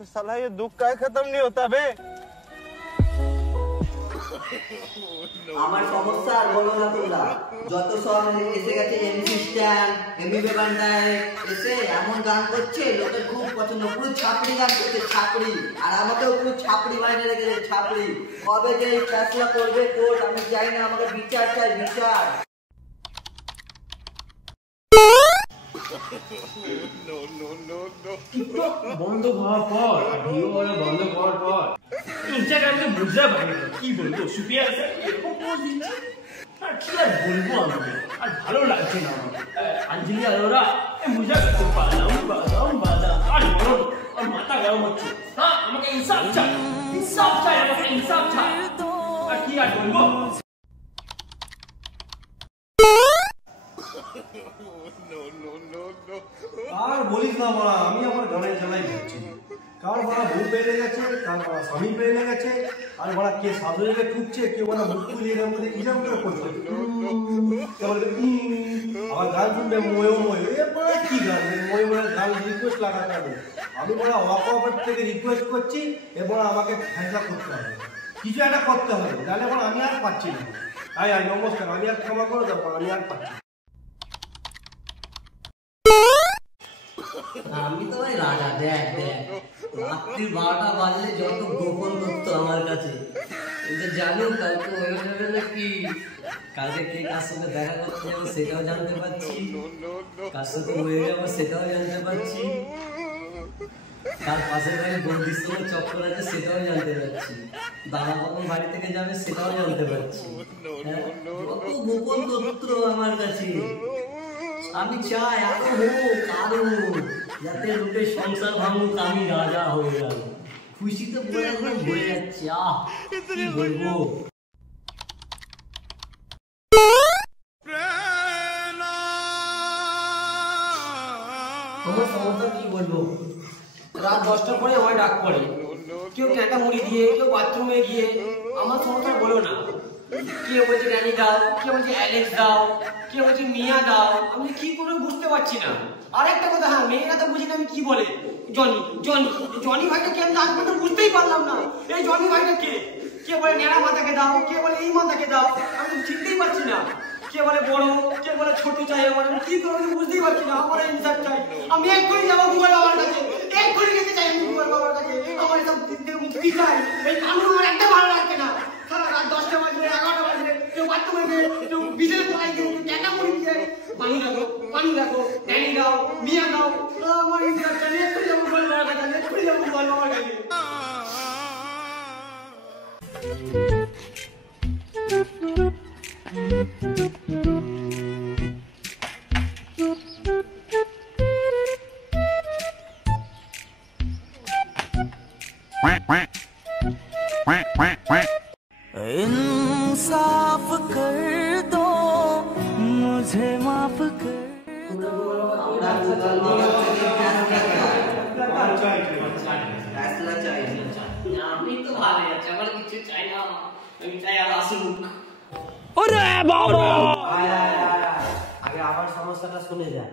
तो साला ये दुख का खत्म नहीं होता बे। আমার সমস্যা আর বলো না তোমরা, যত সব এসে গেছে এমসি স্ট্যান্ড, এমবি বেবান্ডায় এসে এমন গান করছে লোকের খুব পছন্দ, পুরো ছাপড়ি গান করছে, ছাপড়ি। আর আমাকেও পুরো ছাপড়ি বানিয়ে রেখেছে, ছাপড়ি। কবে যে এই ফেসলা করবে কোর্ট আমি চাই না, আমাকে বিচার চাই, বিচার। বন্ধ হওয়ার পর ভিডিও বন্ধ করার পর ইনস্টাগ্রামে বুঝতে পারি কি বলবো, সুপিয়া আছে এরকম পোস্ট দিচ্ছে আর কি আর বলবো, আমাকে আর ভালো লাগছে না আমার। আঞ্জলি আরোরা বুঝা করতে পারলাম আর বলো আর মাথা গরম হচ্ছে। হ্যাঁ আমাকে ইনসাফ চাই, ইনসাফ চাই, আমাকে ইনসাফ চাই, আর কি আর বলবো। আর বলিস না বড়া, আমি আমার গানের জ্বালাই যাচ্ছি। কার বড়া বউ পেয়ে গেছে, কার বড়া স্বামী পেয়ে গেছে, আর বড়া কে শাশুড়িকে ঠুকছে, কে বড়া মুখ তুলিয়ে এর মধ্যে কি যেন করে করছে। আবার গান শুনবে ময়ো ময়, এ বড়া কি গান, ময় ময়ের গান রিকোয়েস্ট লাগাতে হবে। আমি বড়া ওয়াকওয়ার থেকে রিকোয়েস্ট করছি, এবং আমাকে ফেসলা করতে হবে, কিছু একটা করতে হবে, তাহলে বড়া আমি আর পাচ্ছি না। আয় আয় নমস্কার, আমি আর ক্ষমা করে দেবো, আমি আর পাচ্ছি না। আমি তো ভাই রাজা, দেখ দেখ রাত্রি 12টা বাজলে যত গোপন তথ্য আমার কাছে, জানো কালকে ওই যাবে নাকি, কালকে কে কার সাথে দেখা করতে যাবো সেটাও জানতে পারছি, কার সাথে হয়ে যাবো সেটাও জানতে পারছি, কার পাশের বাড়ি বন্ধুর সঙ্গে চক্কর আছে সেটাও জানতে পারছি, দাদা কখন বাড়ি থেকে যাবে সেটাও জানতে পারছি। যত গোপন তথ্য আমার কাছে, আমি চাই আরো হোক আরো, যাতে লোকের সংসার ভাঙুক, আমি রাজা হয়ে গেল। খুশিতে পুরো একদম ভরে যাচ্ছে, কি বলবো। আমার সমস্যা কি বলবো, রাত 10টার পরে আমার ডাক পড়ে, কেউ ক্যাটা মুড়ি দিয়ে, কেউ বাথরুমে গিয়ে। আমার সমস্যা বলো না, কেউ বলছে র্যানি দাও, কেউ বলছে অ্যালেক্স দাও, কেউ বলছে মিয়া দাও, আমি কি করে বুঝতে পারছি না। আরেকটা কথা, হ্যাঁ মেয়েরা তো বুঝি না আমি কি বলে, জনি জনি জনি ভাইটা কে, আমি আজ পর্যন্ত বুঝতেই পারলাম না এই জনি ভাইটা কে। কে বলে ন্যাড়া মাথাকে দাও, কে বলে এই মাথাকে দাও, আমি তো চিনতেই পারছি না। কে বলে বড়, কে বলে ছোট চাই, আমার আমি কি করে বুঝতেই পারছি না। আমার ইনসাফ চাই, আমি এক্ষুনি যাবো গুগল বাবার কাছে, এক্ষুনি যেতে চাই আমি গুগল বাবার কাছে। আমার এসব মুক্তি চাই, এই কানুন আমার একটা ভালো লাগছে না। সারা রাত 10টা বাজলে, 11টা বাজলে, কেউ বাথরুমে গিয়ে, কেউ বিছানে পড়াই গিয়ে, কেউ ক্যাটা মুড়ি দিয়ে, পানি রাখো, ন্যানি দাও, মিয়া দাও। আমার ইনসাফ চাই, এক্ষুনি যাবো গুগল বাবার কাছে, এক্ষুনি যাবো গুগল বাবার কাছে। इंसाफ कर दो मुझे, माफ कर दो। আমি তো ভালো আছি, আমার কিছু চাই না, আমি চাই আর আসুক। ওরে বাবা, আগে আমার সমস্যাটা শুনে যা।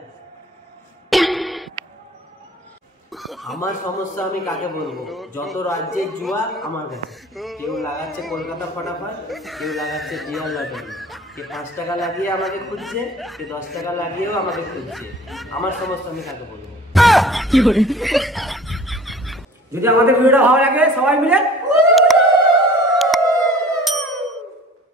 আমার সমস্যা আমি কাকে বলবো, যত রাজ্যের জুয়া আমার কাছে। কেউ লাগাচ্ছে কলকাতা ফটাফট, কেউ লাগাচ্ছে জিয়ার লটারি, কে 5 টাকা লাগিয়ে আমাকে খুঁজছে, কে 10 টাকা লাগিয়েও আমাকে খুঁজছে। আমার সমস্যা আমি কাকে বলবো। যদি আমাদের ভিডিওটা ভালো লাগে সবাই মিলে